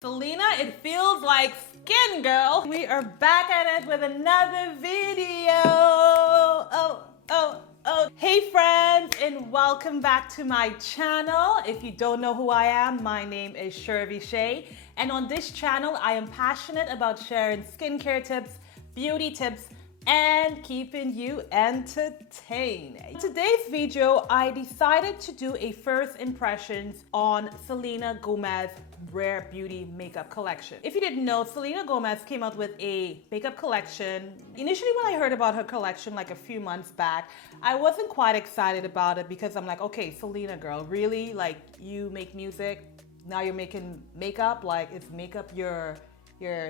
Selena, it feels like skin, girl. We are back at it with another video. Hey friends, and welcome back to my channel. If you don't know who I am, my name is Shirley Shay. And on this channel, I am passionate about sharing skincare tips, beauty tips, and keeping you entertained. In today's video, I decided to do a first impressions on Selena Gomez Rare Beauty makeup collection. If you didn't know, Selena Gomez came out with a makeup collection. Initially, when I heard about her collection like a few months back, I wasn't quite excited about it because I'm like, okay, Selena girl, really? Like, you make music, now you're making makeup? Like, is makeup your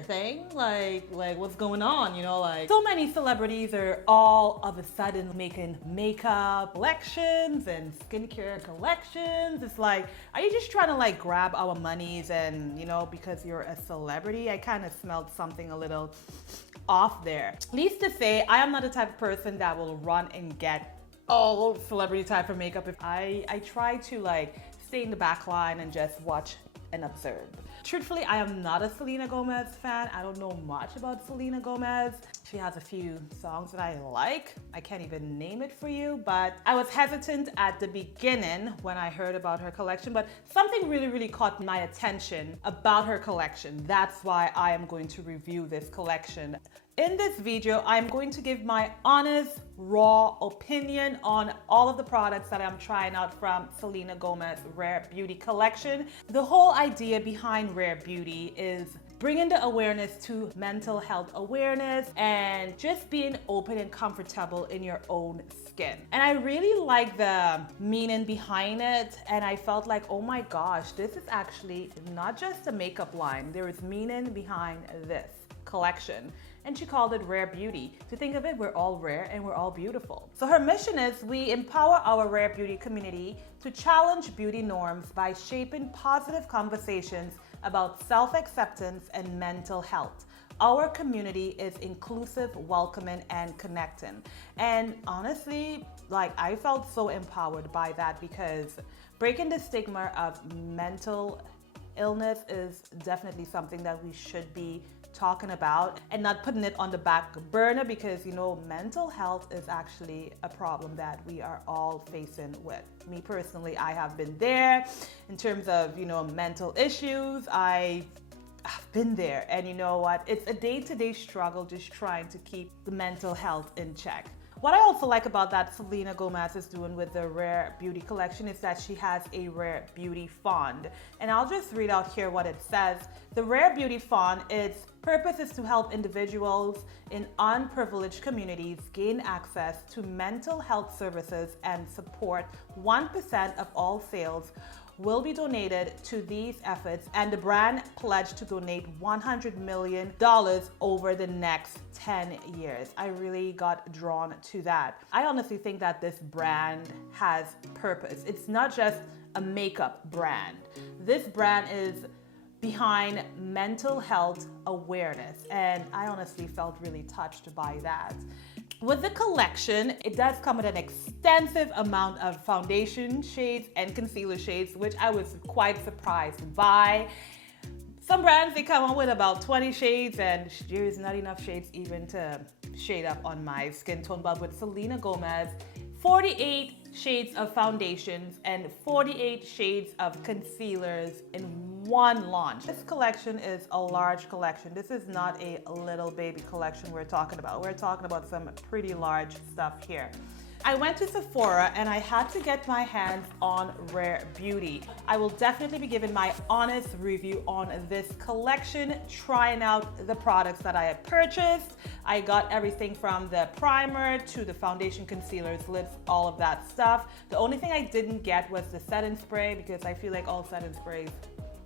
thing? Like what's going on? You know, like so many celebrities are all of a sudden making makeup collections and skincare collections. It's like, are you just trying to like grab our monies and, you know, because you're a celebrity? I kind of smelled something a little off there. Needless to say, I am not the type of person that will run and get all celebrity type of makeup. If I try to like stay in the back line and just watch and observe. Truthfully, I am not a Selena Gomez fan. I don't know much about Selena Gomez. She has a few songs that I like. I can't even name it for you, but I was hesitant at the beginning when I heard about her collection, but something really caught my attention about her collection. That's why I am going to review this collection. In this video, I'm going to give my honest, raw opinion on all of the products that I'm trying out from Selena Gomez Rare Beauty collection. The whole idea behind Rare Beauty is bringing the awareness to mental health awareness and just being open and comfortable in your own skin. And I really like the meaning behind it, and I felt like, oh my gosh, this is actually not just a makeup line. There is meaning behind this collection. And she called it Rare Beauty. To think of it, we're all rare and we're all beautiful. So her mission is we empower our Rare Beauty community to challenge beauty norms by shaping positive conversations about self-acceptance and mental health. Our community is inclusive, welcoming, and connecting. And honestly, like, I felt so empowered by that because breaking the stigma of mental illness is definitely something that we should be talking about and not putting it on the back burner, because, you know, mental health is actually a problem that we are all facing with. Me personally, I have been there in terms of, you know, mental issues. I've been there, and you know what? It's a day-to-day struggle just trying to keep the mental health in check. What I also like about that Selena Gomez is doing with the Rare Beauty collection is that she has a Rare Beauty fund. And I'll just read out here what it says. The Rare Beauty fund, its purpose is to help individuals in unprivileged communities gain access to mental health services and support 1% of all sales will be donated to these efforts, and the brand pledged to donate $100 million over the next 10 years. I really got drawn to that. I honestly think that this brand has purpose. It's not just a makeup brand. This brand is behind mental health awareness, and I honestly felt really touched by that. With the collection, it does come with an extensive amount of foundation shades and concealer shades, which I was quite surprised by. Some brands, they come out with about 20 shades, and there is not enough shades even to shade up on my skin tone. But with Selena Gomez, 48 shades of foundations and 48 shades of concealers in one launch. This collection is a large collection. This is not a little baby collection we're talking about. We're talking about some pretty large stuff here. I went to Sephora and I had to get my hands on Rare Beauty. I will definitely be giving my honest review on this collection, trying out the products that I had purchased. I got everything from the primer to the foundation, concealers, lips, all of that stuff. The only thing I didn't get was the setting spray, because I feel like all setting sprays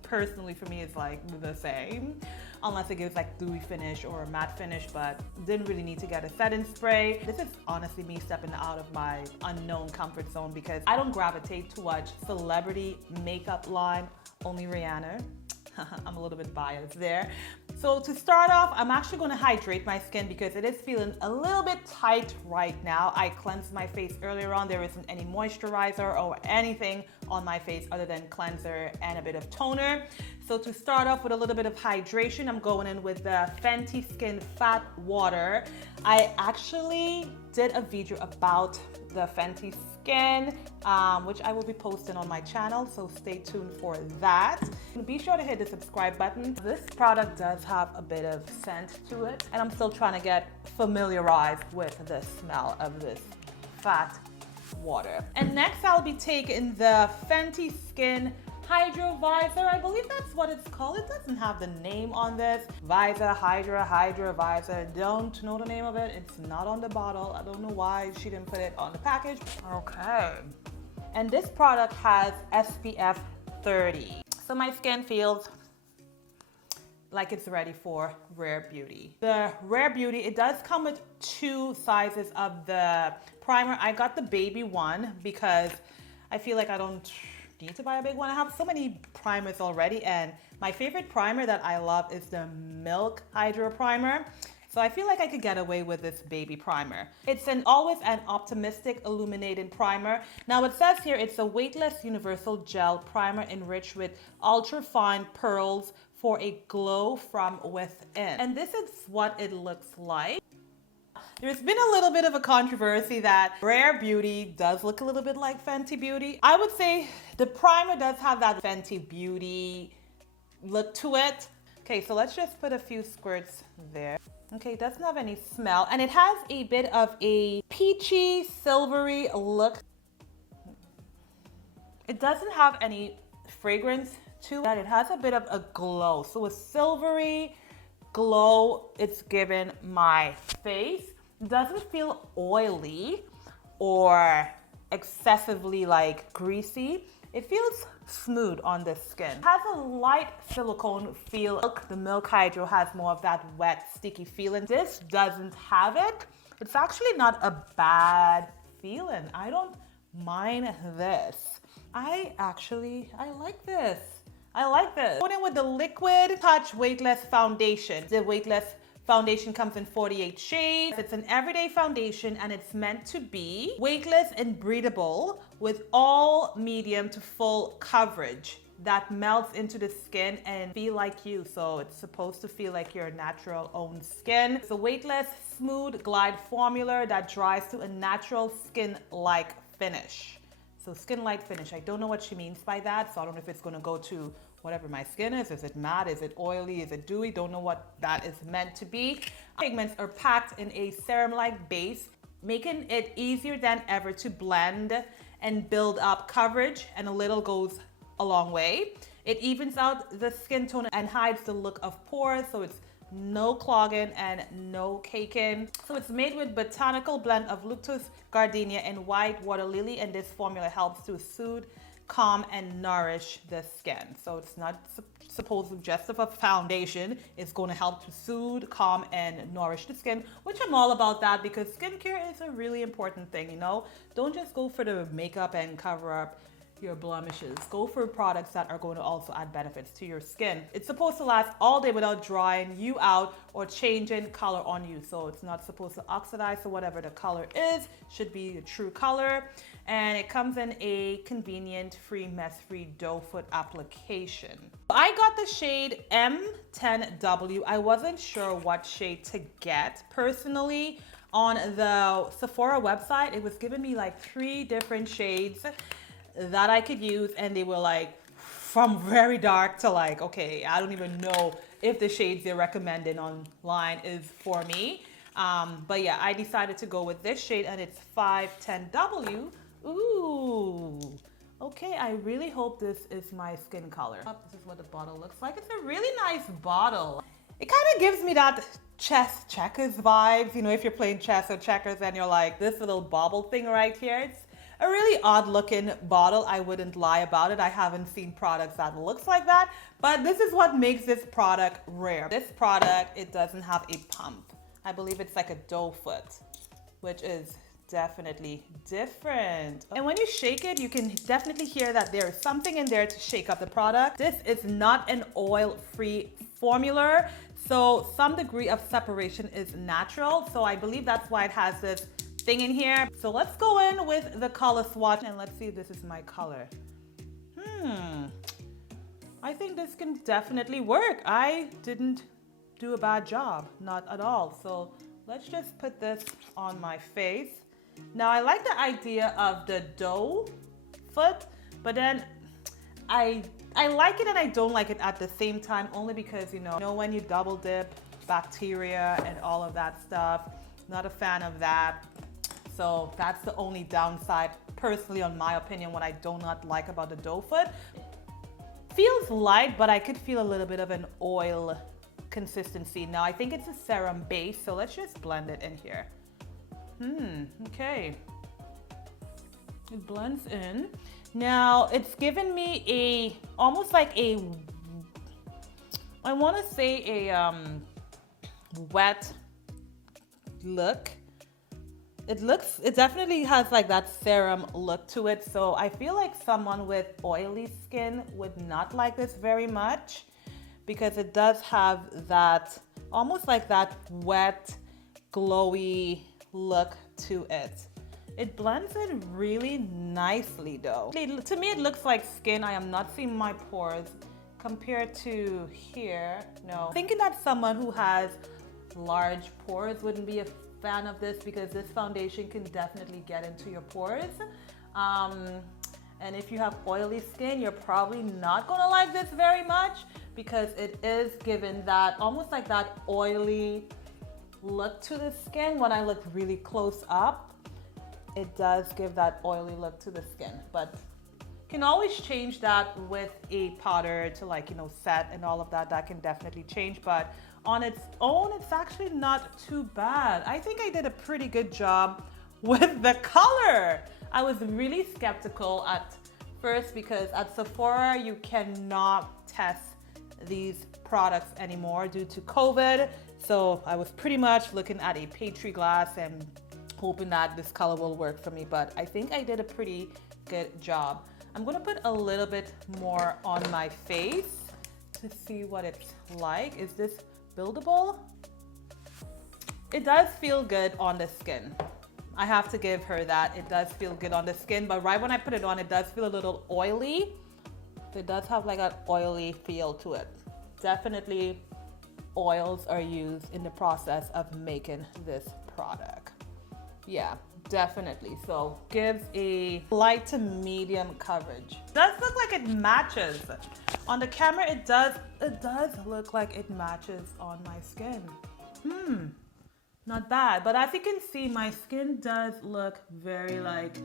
personally for me is like the same, unless it gives like dewy finish or a matte finish, but didn't really need to get a setting spray. This is honestly me stepping out of my unknown comfort zone because I don't gravitate towards celebrity makeup line, only Rihanna. I'm a little bit biased there. So to start off, I'm actually going to hydrate my skin because it is feeling a little bit tight right now. I cleansed my face earlier on. There isn't any moisturizer or anything on my face other than cleanser and a bit of toner. So to start off with a little bit of hydration, I'm going in with the Fenty Skin Fat Water. I actually did a video about the Fenty Skin, which I will be posting on my channel, so stay tuned for that. Be sure to hit the subscribe button. This product does have a bit of scent to it, and I'm still trying to get familiarized with the smell of this fat water. And next I'll be taking the Fenty Skin Hydro Visor. I believe that's what it's called. It doesn't have the name on this. Visor, Hydra Visor. Don't know the name of it. It's not on the bottle. I don't know why she didn't put it on the package. Okay. And this product has SPF 30. So my skin feels like it's ready for Rare Beauty. The Rare Beauty, it does come with 2 sizes of the primer. I got the baby one because I feel like I don't need to buy a big one. I have so many primers already, and my favorite primer that I love is the Milk Hydro Primer. So I feel like I could get away with this baby primer. It's always an optimistic illuminating primer. Now it says here it's a weightless universal gel primer enriched with ultra fine pearls for a glow from within. And this is what it looks like. There's been a little bit of a controversy that Rare Beauty does look a little bit like Fenty Beauty. I would say the primer does have that Fenty Beauty look to it. Okay, so let's just put a few squirts there. Okay, it doesn't have any smell, and it has a bit of a peachy, silvery look. It doesn't have any fragrance to it. It has a bit of a glow. So a silvery glow it's given my face. Doesn't feel oily or excessively like greasy. It feels smooth on the skin. It has a light silicone feel. The Milk Hydro has more of that wet, sticky feeling. This doesn't have it. It's actually not a bad feeling. I don't mind this. I like this. I like this. Going in with the Liquid Touch Weightless Foundation. The Weightless Foundation comes in 48 shades. It's an everyday foundation, and it's meant to be weightless and breathable with all medium to full coverage that melts into the skin and feel like you. So it's supposed to feel like your natural own skin. It's a weightless, smooth glide formula that dries to a natural skin-like finish. So skin-like finish, I don't know what she means by that. So I don't know if it's gonna go to whatever my skin is. Is it matte? Is it oily? Is it dewy? Don't know what that is meant to be. Pigments are packed in a serum-like base, making it easier than ever to blend and build up coverage, and a little goes a long way. It evens out the skin tone and hides the look of pores, so it's no clogging and no caking. So it's made with botanical blend of eucalyptus, gardenia, and white water lily, and this formula helps to soothe, calm, and nourish the skin. So it's not supposed to just a foundation. It's going to help to soothe, calm, and nourish the skin, which I'm all about that because skincare is a really important thing, you know? Don't just go for the makeup and cover up your blemishes. Go for products that are going to also add benefits to your skin. It's supposed to last all day without drying you out or changing color on you. So it's not supposed to oxidize, so whatever the color is should be the true color. And it comes in a convenient, free, mess-free doe foot application. I got the shade M10W. I wasn't sure what shade to get personally. On the Sephora website, it was giving me like 3 different shades that I could use, and they were like from very dark to like, okay, I don't even know if the shades they're recommending online is for me. But yeah, I decided to go with this shade, and it's 510W. Ooh, okay, I really hope this is my skin color. This is what the bottle looks like. It's a really nice bottle. It kind of gives me that chess checkers vibes. You know, if you're playing chess or checkers and you're like, this little bobble thing right here. It's a really odd looking bottle. I wouldn't lie about it. I haven't seen products that looks like that, but this is what makes this product rare. This product, it doesn't have a pump. I believe it's like a doe foot, which is definitely different. And when you shake it, you can definitely hear that there is something in there to shake up the product. This is not an oil-free formula. So some degree of separation is natural. So I believe that's why it has this thing in here. So let's go in with the color swatch and let's see if this is my color. I think this can definitely work. I didn't do a bad job, not at all. So let's just put this on my face. Now I like the idea of the doe foot, but then I like it and I don't like it at the same time, only because you know when you double dip bacteria and all of that stuff, not a fan of that. So that's the only downside personally, on my opinion, what I do not like about the doe foot. Feels light, but I could feel a little bit of an oil consistency. Now I think it's a serum base, so let's just blend it in here. Okay. It blends in. Now it's given me a, almost like a, I want to say a wet look. It definitely has like that serum look to it. So I feel like someone with oily skin would not like this very much, because it does have that, almost like that wet, glowy look to it. It blends in really nicely though. To me, it looks like skin. I am not seeing my pores compared to here. No. Thinking that someone who has large pores wouldn't be a fan of this, because this foundation can definitely get into your pores. And if you have oily skin, you're probably not gonna like this very much, because it is given that almost like that oily look to the skin. When I look really close up, it does give that oily look to the skin, but can always change that with a powder to, like, you know, set and all of that. That can definitely change, but on its own, it's actually not too bad. I think I did a pretty good job with the color. I was really skeptical at first, because at Sephora, you cannot test these products anymore due to COVID. So I was pretty much looking at a Petri glass and hoping that this color will work for me, but I think I did a pretty good job. I'm gonna put a little bit more on my face to see what it's like. Is this buildable? It does feel good on the skin. I have to give her that. It does feel good on the skin, but right when I put it on, it does feel a little oily. It does have like an oily feel to it. Definitely oils are used in the process of making this product. Yeah, definitely. So gives a light to medium coverage. Does look like it matches. On the camera, it does look like it matches on my skin. Not bad, but as you can see, my skin does look very like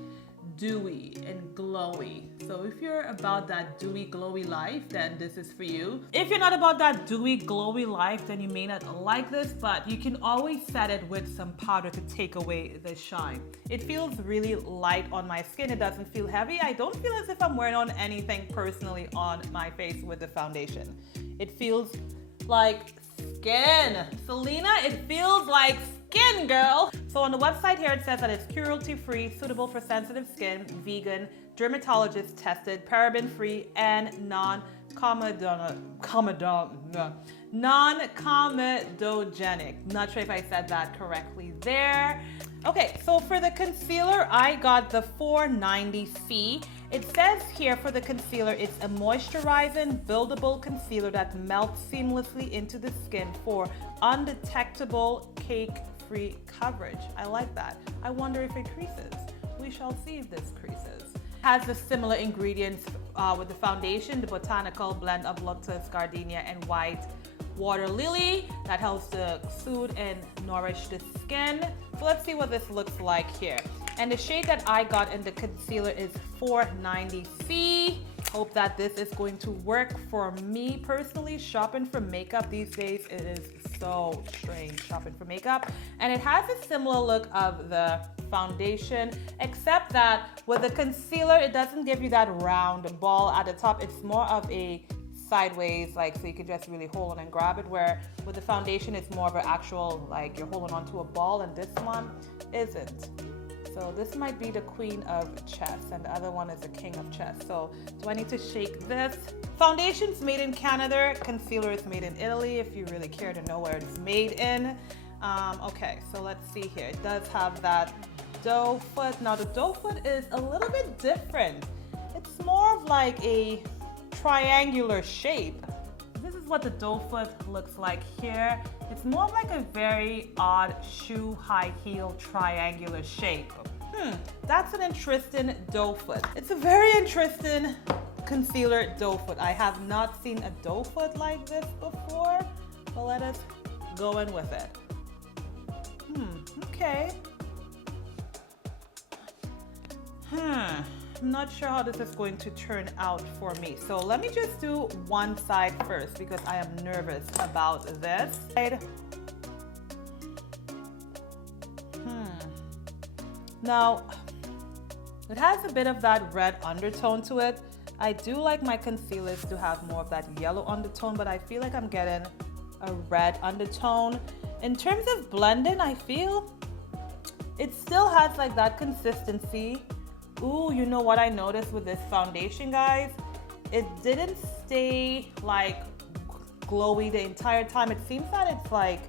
dewy and glowy. So if you're about that dewy, glowy life, then this is for you. If you're not about that dewy, glowy life, then you may not like this, but you can always set it with some powder to take away the shine. It feels really light on my skin. It doesn't feel heavy. I don't feel as if I'm wearing on anything personally on my face with the foundation. It feels like skin. Selena, it feels like skin, girl. So on the website here, it says that it's cruelty-free, suitable for sensitive skin, vegan, dermatologist tested, paraben-free, and non-comedogenic. Not sure if I said that correctly there. Okay, so for the concealer, I got the 490C. It says here for the concealer, it's a moisturizing, buildable concealer that melts seamlessly into the skin for undetectable cake-free coverage. I like that. I wonder if it creases. We shall see if this creases. Has the similar ingredients with the foundation, the botanical blend of Lotus, Gardenia, and white water lily that helps to soothe and nourish the skin. So let's see what this looks like here. And the shade that I got in the concealer is 490C. Hope that this is going to work for me personally. Shopping for makeup these days, it is so strange shopping for makeup. And it has a similar look of the foundation, except that with the concealer, it doesn't give you that round ball at the top. It's more of a sideways, like, so you can just really hold on and grab it, where with the foundation, it's more of an actual, like, you're holding onto a ball, and this one isn't. So this might be the queen of chess and the other one is the king of chess. So do I need to shake this? Foundation's made in Canada, concealer is made in Italy, if you really care to know where it's made in. Okay, so let's see here. It does have that doe foot. Now the doe foot is a little bit different. It's more of like a triangular shape. This is what the doe foot looks like here. It's more of like a very odd shoe high heel triangular shape. That's an interesting doe foot. It's a very interesting concealer doe foot. I have not seen a doe foot like this before, but let us go in with it. Okay. I'm not sure how this is going to turn out for me. So let me just do one side first because I am nervous about this. Now, it has a bit of that red undertone to it. I do like my concealers to have more of that yellow undertone, but I feel like I'm getting a red undertone. In terms of blending, I feel it still has like that consistency. Ooh, you know what I noticed with this foundation, guys? It didn't stay like glowy the entire time. It seems that it's like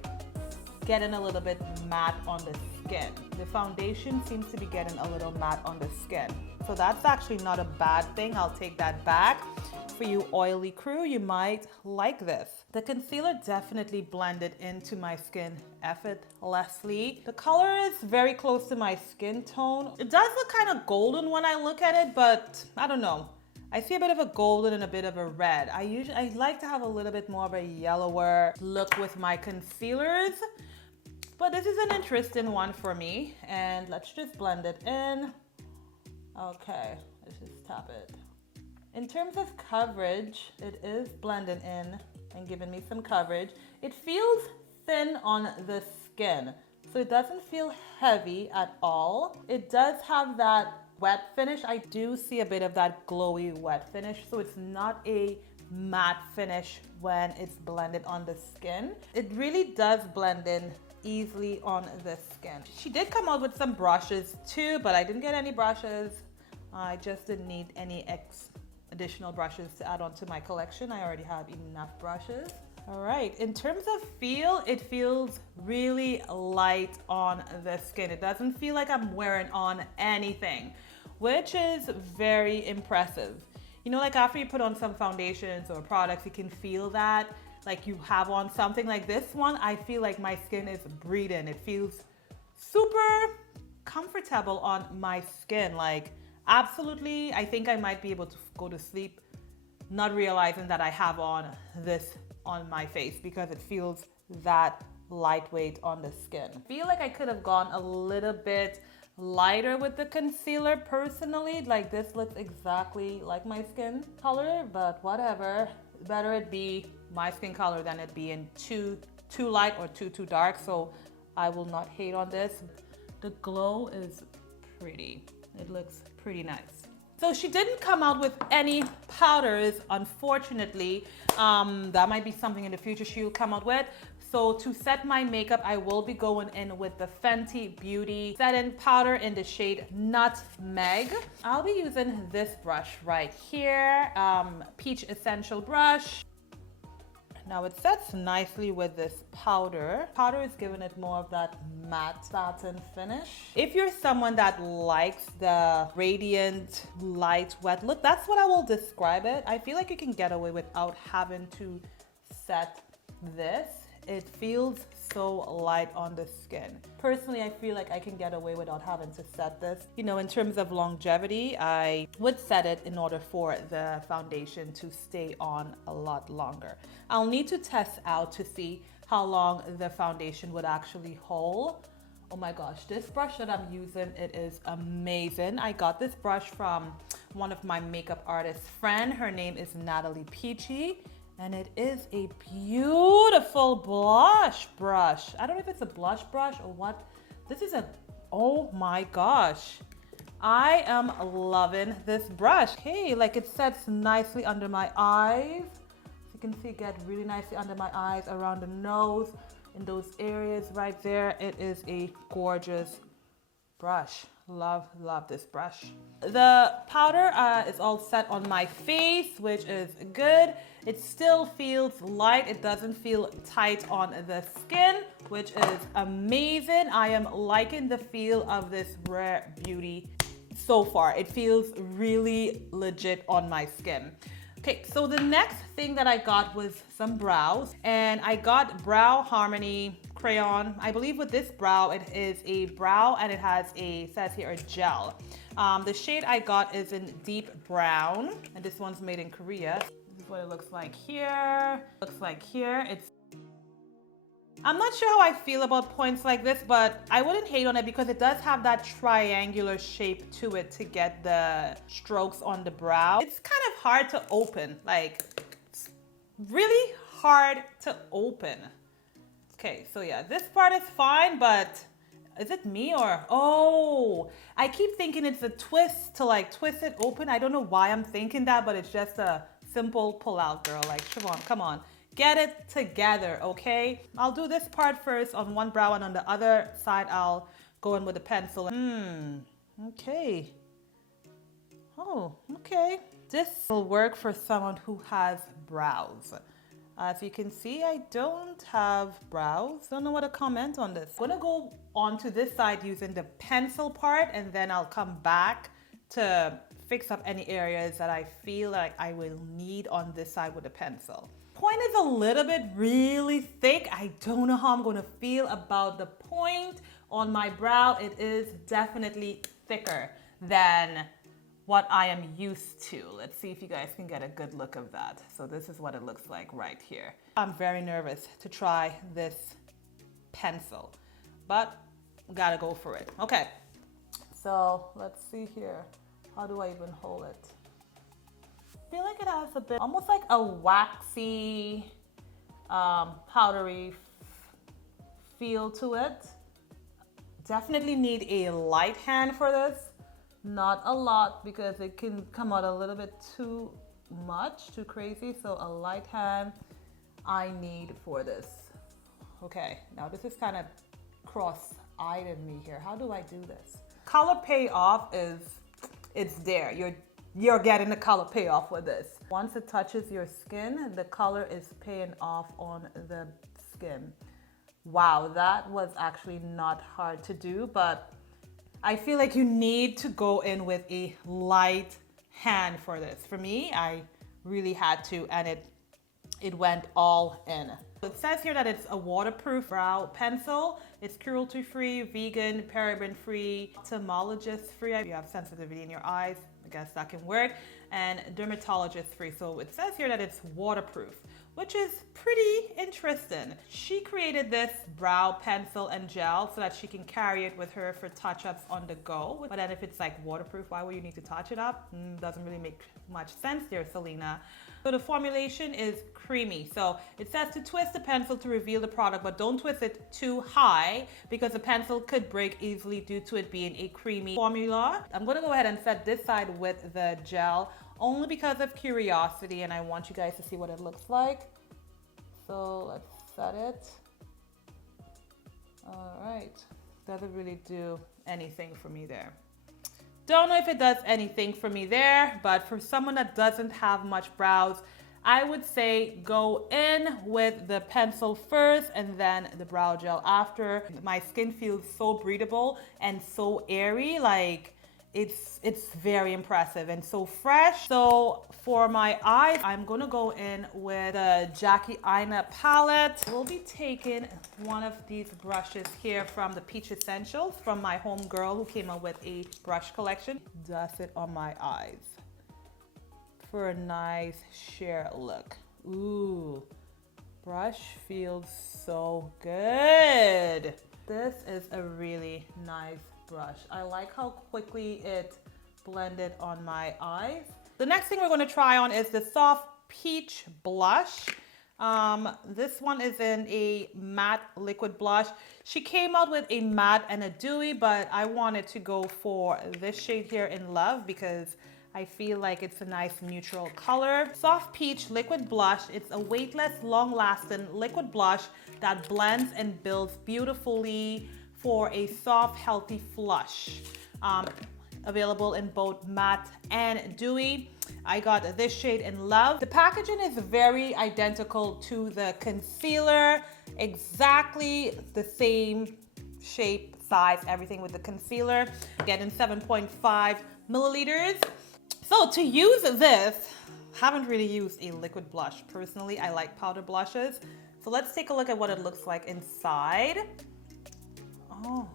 getting a little bit matte on the skin. The foundation seems to be getting a little matte on the skin. So that's actually not a bad thing. I'll take that back. For you oily crew, you might like this. The concealer definitely blended into my skin effortlessly. The color is very close to my skin tone. It does look kind of golden when I look at it, but I don't know. I see a bit of a golden and a bit of a red. I like to have a little bit more of a yellower look with my concealers, but this is an interesting one for me. And let's just blend it in. Okay, let's just tap it. In terms of coverage, it is blending in and giving me some coverage. It feels thin on the skin, so it doesn't feel heavy at all. It does have that wet finish. I do see a bit of that glowy wet finish, so it's not a matte finish when it's blended on the skin. It really does blend in easily on the skin. She did come out with some brushes too, but I didn't get any brushes. I just didn't need any additional brushes to add on to my collection. I already have enough brushes. All right, in terms of feel, it feels really light on the skin. It doesn't feel like I'm wearing on anything, which is very impressive. You know, like after you put on some foundations or products, you can feel that, like you have on something. Like this one, I feel like my skin is breathing. It feels super comfortable on my skin. Like absolutely, I think I might be able to go to sleep not realizing that I have on this on my face because it feels that lightweight on the skin. I feel like I could have gone a little bit lighter with the concealer personally. Like this looks exactly like my skin color, but whatever. Better it be my skin color than it being too light or too dark. So I will not hate on this. The glow is pretty. It looks pretty nice. So she didn't come out with any powders, unfortunately. That might be something in the future she'll come out with. So to set my makeup, I will be going in with the Fenty Beauty setting powder in the shade Nutmeg. I'll be using this brush right here, Peach Essential brush. Now it sets nicely with this powder. Powder is giving it more of that matte satin finish. If you're someone that likes the radiant, light, wet look, that's what I will describe it. I feel like you can get away without having to set this. It feels so light on the skin. Personally, I feel like I can get away without having to set this. You know, in terms of longevity, I would set it in order for the foundation to stay on a lot longer. I'll need to test out to see how long the foundation would actually hold. Oh my gosh, this brush that I'm using, it is amazing. I got this brush from one of my makeup artist friend. Her name is Natalie Peachy. And it is a beautiful blush brush. I don't know if it's a blush brush or what. This is oh my gosh. I am loving this brush. Okay, like it sets nicely under my eyes. You can see it get really nicely under my eyes, around the nose, in those areas right there. It is a gorgeous brush. Love, love this brush. The powder is all set on my face, which is good. It still feels light. It doesn't feel tight on the skin, which is amazing. I am liking the feel of this Rare Beauty so far. It feels really legit on my skin. Okay, so the next thing that I got was some brows, and I got Brow Harmony crayon. I believe with this brow, it is a brow and it has says here a gel. The shade I got is in deep brown, and this one's made in Korea. This is what it looks like here. Looks like here. I'm not sure how I feel about points like this, but I wouldn't hate on it because it does have that triangular shape to it to get the strokes on the brow. It's kind of hard to open, like it's really hard to open. Okay, so yeah, this part is fine, but is it me or, oh, I keep thinking it's a twist to like twist it open. I don't know why I'm thinking that, but it's just a simple pull out, girl. Like, Siobhan, come on. Get it together, okay? I'll do this part first on one brow, and on the other side, I'll go in with a pencil. Okay. Oh, okay. This will work for someone who has brows. As you can see, I don't have brows. Don't know what to comment on this. I'm gonna go onto this side using the pencil part, and then I'll come back to fix up any areas that I feel like I will need on this side with a pencil. Point is a little bit really thick. I don't know how I'm going to feel about the point on my brow. It is definitely thicker than what I am used to. Let's see if you guys can get a good look of that. So this is what it looks like right here. I'm very nervous to try this pencil, but gotta go for it. Okay, so let's see here. How do I even hold it? I feel like it has a bit, almost like a waxy, powdery feel to it. Definitely need a light hand for this. Not a lot because it can come out a little bit too much, too crazy. So a light hand I need for this. Okay, now this is kind of cross-eyed in me here. How do I do this? Color payoff is, it's there. You're getting the color payoff with this. Once it touches your skin, the color is paying off on the skin. Wow, that was actually not hard to do, but I feel like you need to go in with a light hand for this. For me, I really had to, and it went all in. It says here that it's a waterproof brow pencil. It's cruelty-free, vegan, paraben-free, ophthalmologist-free. If you have sensitivity in your eyes, I guess that can work, and dermatologist-free. So it says here that it's waterproof, which is pretty interesting. She created this brow pencil and gel so that she can carry it with her for touch-ups on the go. But then if it's like waterproof, why would you need to touch it up? Doesn't really make much sense there, Selena. So the formulation is creamy. So it says to twist the pencil to reveal the product, but don't twist it too high because the pencil could break easily due to it being a creamy formula. I'm gonna go ahead and set this side with the gel only because of curiosity, and I want you guys to see what it looks like. So let's set it. All right, doesn't really do anything for me there. Don't know if it does anything for me there, but for someone that doesn't have much brows, I would say go in with the pencil first and then the brow gel after. My skin feels so breathable and so airy, like it's very impressive and so fresh. So for my eyes, I'm gonna go in with the Jackie Aina palette. We'll be taking one of these brushes here from the Peach Essentials from my home girl who came up with a brush collection. Dust it on my eyes for a nice sheer look. Ooh, brush feels so good. This is a really nice brush. I like how quickly it blended on my eyes. The next thing we're going to try on is the Soft Peach Blush. This one is in a matte liquid blush. She came out with a matte and a dewy, but I wanted to go for this shade here in Love because I feel like it's a nice neutral color. Soft Peach Liquid Blush. It's a weightless, long-lasting liquid blush that blends and builds beautifully for a soft, healthy flush. Available in both matte and dewy. I got this shade in Love. The packaging is very identical to the concealer, exactly the same shape, size, everything with the concealer. Again, in 7.5 milliliters. So to use this, haven't really used a liquid blush. Personally, I like powder blushes. So let's take a look at what it looks like inside. Oh,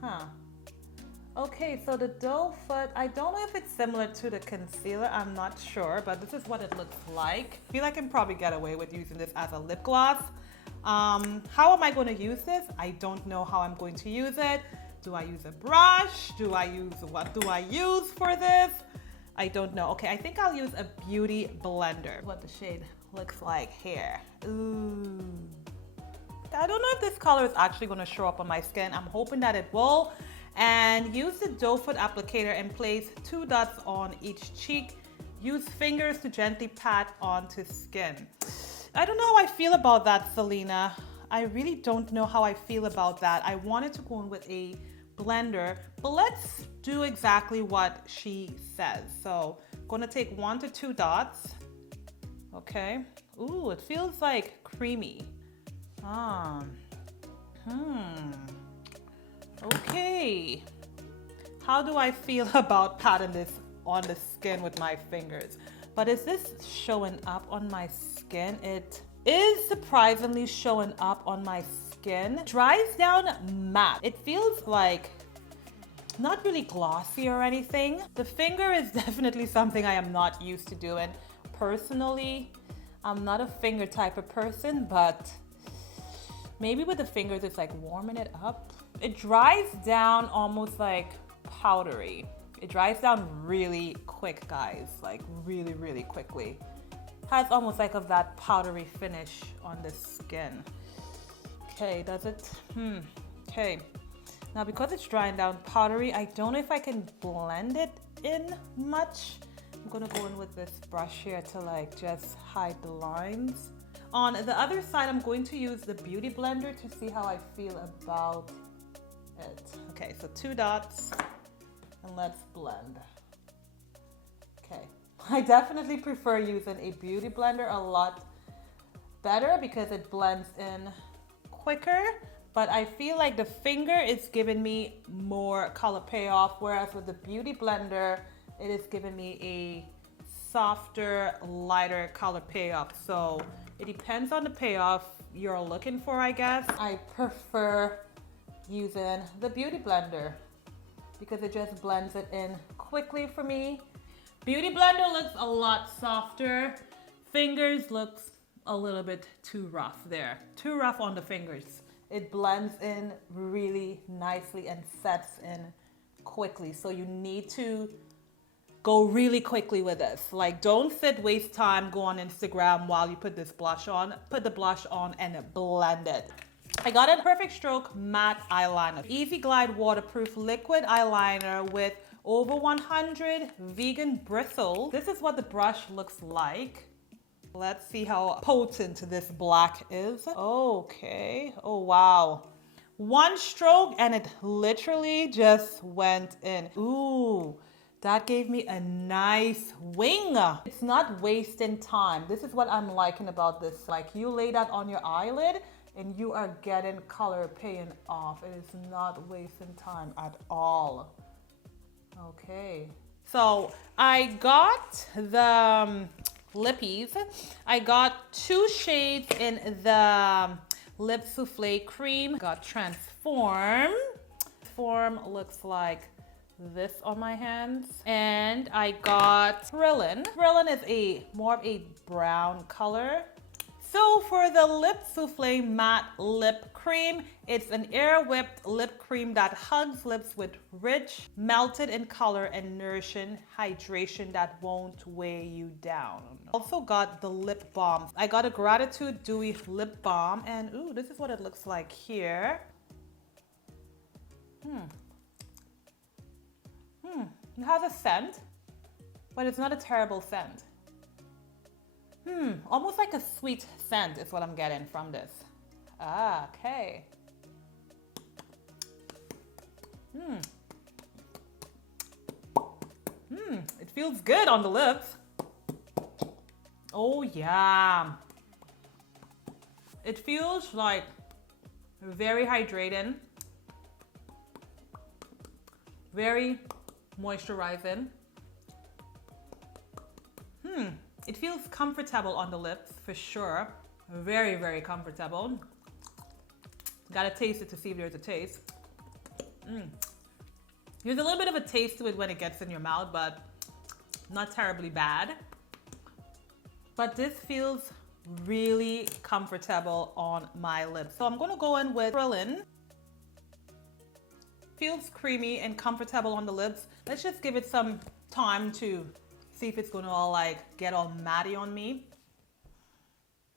huh. Okay, so the doe foot, I don't know if it's similar to the concealer, I'm not sure, but this is what it looks like. I feel like I can probably get away with using this as a lip gloss. How am I going to use this? I don't know how I'm going to use it. Do I use a brush? What do I use for this? I don't know. Okay, I think I'll use a beauty blender. What the shade looks like here. Ooh. I don't know if this color is actually going to show up on my skin. I'm hoping that it will. And use the doe foot applicator and place 2 dots on each cheek. Use fingers to gently pat onto skin. I don't know how I feel about that, Selena. I really don't know how I feel about that. I wanted to go in with a blender, but let's do exactly what she says. So I'm gonna take 1 to 2 dots. Okay. Ooh, it feels like creamy. Okay. How do I feel about patting this on the skin with my fingers? But is this showing up on my skin? It is surprisingly showing up on my skin. Dries down matte. It feels like not really glossy or anything. The finger is definitely something I am not used to doing. Personally, I'm not a finger type of person, but maybe with the fingers it's like warming it up. It dries down almost like powdery. It dries down really quick, guys, like really, really quickly. Has almost like of that powdery finish on the skin. Okay, does it? Okay. Now because it's drying down powdery, I don't know if I can blend it in much. I'm gonna go in with this brush here to like just hide the lines. On the other side, I'm going to use the beauty blender to see how I feel about it. Okay, so 2 dots and let's blend. Okay, I definitely prefer using a beauty blender a lot better because it blends in quicker, but I feel like the finger is giving me more color payoff, whereas with the beauty blender, it is giving me a softer, lighter color payoff. So it depends on the payoff you're looking for, I guess. I prefer using the beauty blender because it just blends it in quickly for me. Beauty blender looks a lot softer. Fingers looks a little bit too rough there. Too rough on the fingers. It blends in really nicely and sets in quickly. So you need to go really quickly with this. Like, don't waste time, go on Instagram while you put this blush on. Put the blush on and blend it. I got a Perfect Stroke matte eyeliner. Easy Glide waterproof liquid eyeliner with over 100 vegan bristles. This is what the brush looks like. Let's see how potent this black is. Okay. Oh, wow. 1 stroke and it literally just went in. Ooh. That gave me a nice wing. It's not wasting time. This is what I'm liking about this. Like, you lay that on your eyelid and you are getting color paying off. It is not wasting time at all. Okay. So I got the lippies. I got 2 shades in the Lip Souffle Cream. Got Transform. Transform looks like this on my hands. And I got Thrillin'. Thrillin' is more of a brown color. So for the Lip Souffle Matte Lip Cream, it's an air whipped lip cream that hugs lips with rich, melted in color and nourishing hydration that won't weigh you down. Also got the lip balm. I got a Gratitude Dewy Lip Balm, and ooh, this is what it looks like here. It has a scent, but it's not a terrible scent. Almost like a sweet scent is what I'm getting from this. Ah, okay. It feels good on the lips. Oh yeah. It feels like very hydrating, very moisturizing. It feels comfortable on the lips for sure. Very, very comfortable. Gotta taste it to see if there's a taste. There's a little bit of a taste to it when it gets in your mouth, but not terribly bad. But this feels really comfortable on my lips. So I'm gonna go in with Brilliant. Feels creamy and comfortable on the lips. Let's just give it some time to see if it's gonna all like get all matty on me.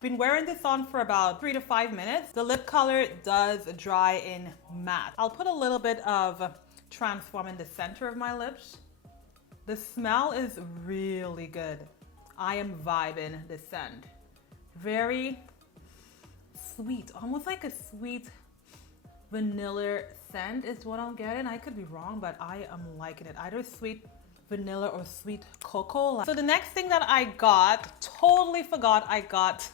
Been wearing this on for about 3 to 5 minutes. The lip color does dry in matte. I'll put a little bit of Transform in the center of my lips. The smell is really good. I am vibing the scent. Very sweet, almost like a sweet vanilla scent is what I'm getting. I could be wrong, but I am liking it. Either sweet vanilla or sweet cocoa. So the next thing that I got, totally forgot I got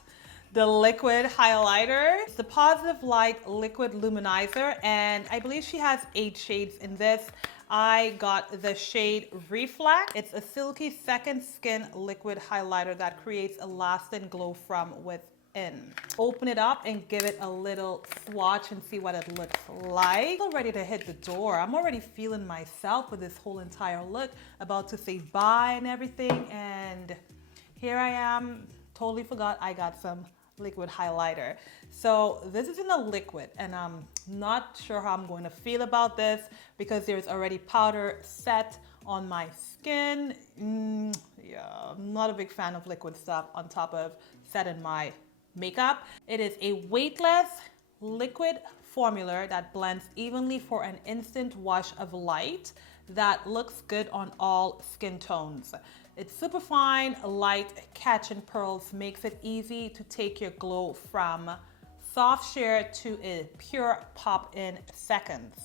the liquid highlighter. It's the Positive Light Liquid Luminizer, and I believe she has 8 shades in this. I got the shade Reflect. It's a silky second skin liquid highlighter that creates a lasting glow from within. Open it up and give it a little swatch and see what it looks like. I'm ready to hit the door. I'm already feeling myself with this whole entire look, about to say bye and everything, and here I am. Totally forgot I got some liquid highlighter. So this is in a liquid, and I'm not sure how I'm going to feel about this because there's already powder set on my skin. Yeah, I'm not a big fan of liquid stuff on top of setting my makeup. It is a weightless liquid formula that blends evenly for an instant wash of light that looks good on all skin tones. It's super fine, light, catching pearls, makes it easy to take your glow from soft sheer to a pure pop in seconds.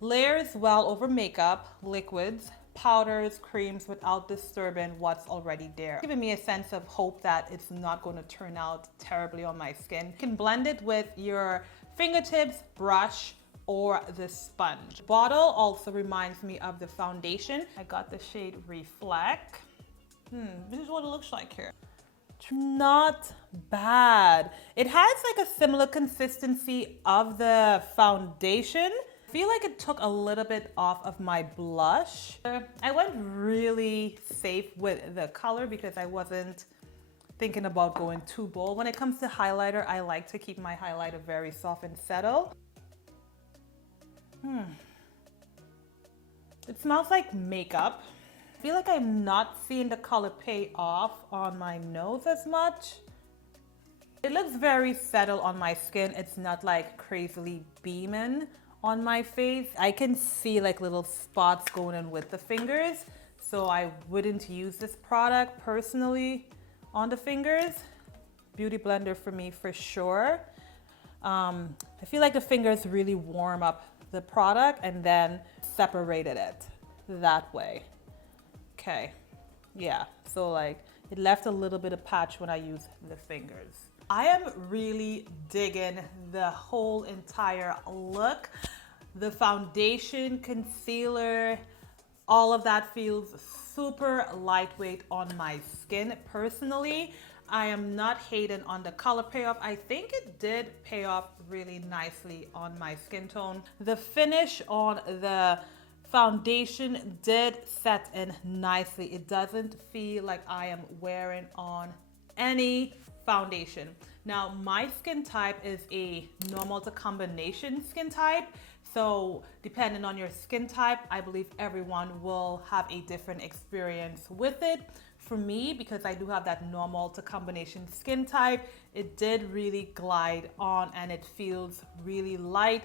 Layers well over makeup, liquids, powders, creams without disturbing what's already there. Giving me a sense of hope that it's not going to turn out terribly on my skin. You can blend it with your fingertips, brush, or the sponge. Bottle also reminds me of the foundation. I got the shade Reflect. This is what it looks like here. Not bad. It has like a similar consistency of the foundation. I feel like it took a little bit off of my blush. I went really safe with the color because I wasn't thinking about going too bold. When it comes to highlighter, I like to keep my highlighter very soft and settled. It smells like makeup. I feel like I'm not seeing the color pay off on my nose as much. It looks very settled on my skin. It's not like crazily beaming on my face. I can see like little spots going in with the fingers, so I wouldn't use this product personally on the fingers. Beauty blender for me for sure. I feel like the fingers really warm up the product and then separated it that way. Okay, yeah, so like it left a little bit of patch when I use the fingers. I am really digging the whole entire look. The foundation, concealer, all of that feels super lightweight on my skin. Personally, I am not hating on the color payoff. I think it did pay off really nicely on my skin tone. The finish on the foundation did set in nicely. It doesn't feel like I am wearing on any foundation. Now, my skin type is a normal to combination skin type. So depending on your skin type, I believe everyone will have a different experience with it. For me, because I do have that normal to combination skin type, it did really glide on and it feels really light.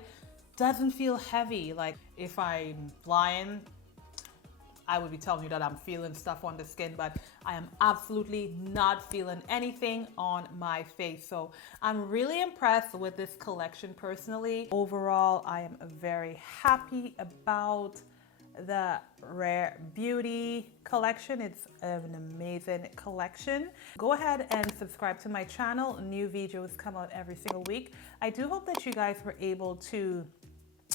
Doesn't feel heavy. Like if I'm lying, I would be telling you that I'm feeling stuff on the skin, but I am absolutely not feeling anything on my face. So I'm really impressed with this collection personally. Overall, I am very happy about the Rare Beauty collection. It's an amazing collection. Go ahead and subscribe to my channel. New videos come out every single week. I do hope that you guys were able to,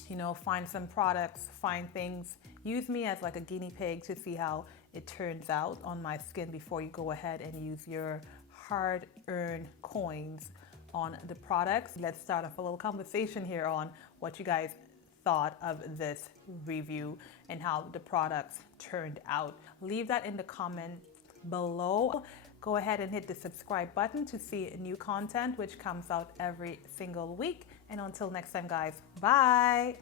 you know, find some products, find things. Use me as like a guinea pig to see how it turns out on my skin before you go ahead and use your hard-earned coins on the products. Let's start off a little conversation here on what you guys thought of this review and how the products turned out. Leave that in the comments below. Go ahead and hit the subscribe button to see new content which comes out every single week. And until next time, guys, bye.